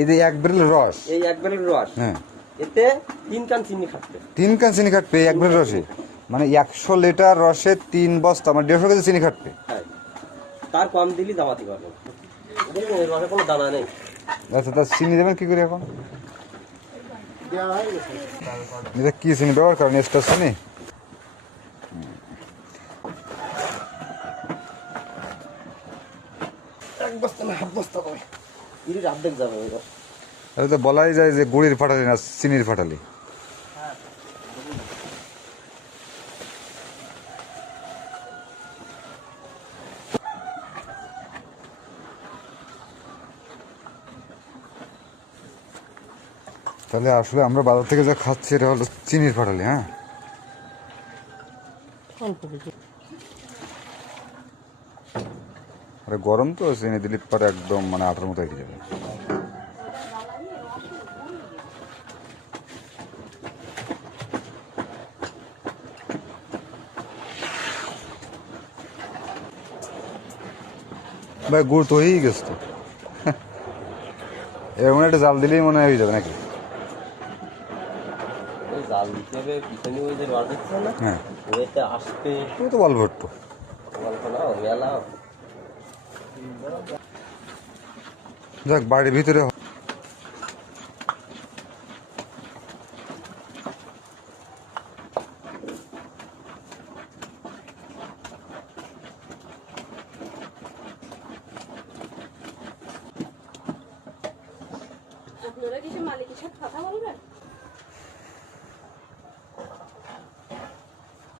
এই যে 1 বেরেল রস, এই 1 বেরেল রস, হ্যাঁ, এতে 3 কান চিনি খাটবে। 3 কান চিনি খাটবে 1 বেরেল রসে? মানে 100 লিটার রসে 3 বস্তা, মানে 150 কেজি চিনি খাটবে। হ্যাঁ, তার কম দিলি দামাতি পারবে। দেখুন এর রসে কোনো দানা নেই। আচ্ছা, তা চিনি দেবেন কি করে এখন? এটা কি চিনি ব্যবহার করেন? স্টার চিনি? এক বস্তা না, হাফ বস্তা হবে। ইরির অর্ধেক যাবে ওই রস। এটা তো বলাই যায় যে গুড়ির ফাটালি না চিনির ফাটালি। তাহলে আসলে আমরা বাজার থেকে যা খাচ্ছি এটা হলো চিনির ফাটালি। হ্যাঁ, আরে গরম তো, চিনি দিলে পরে একদম মানে আটার মতো হয়ে যাবে। ভাই গুড় তো হয়েই গেছে তো। এরকম একটা জাল দিলেই মনে হয়ে যাবে নাকি? ওই জাল দিতে হবে, পিছনে ওই যে রস দিচ্ছে না, হ্যাঁ, ওইতে আসতে তুমি তো বল ভট্ট। গল্প নাও মেলাও। যাক, বাড়ির ভিতরে আপনারা কিছু মালিকের সাথে কথা বলবেন?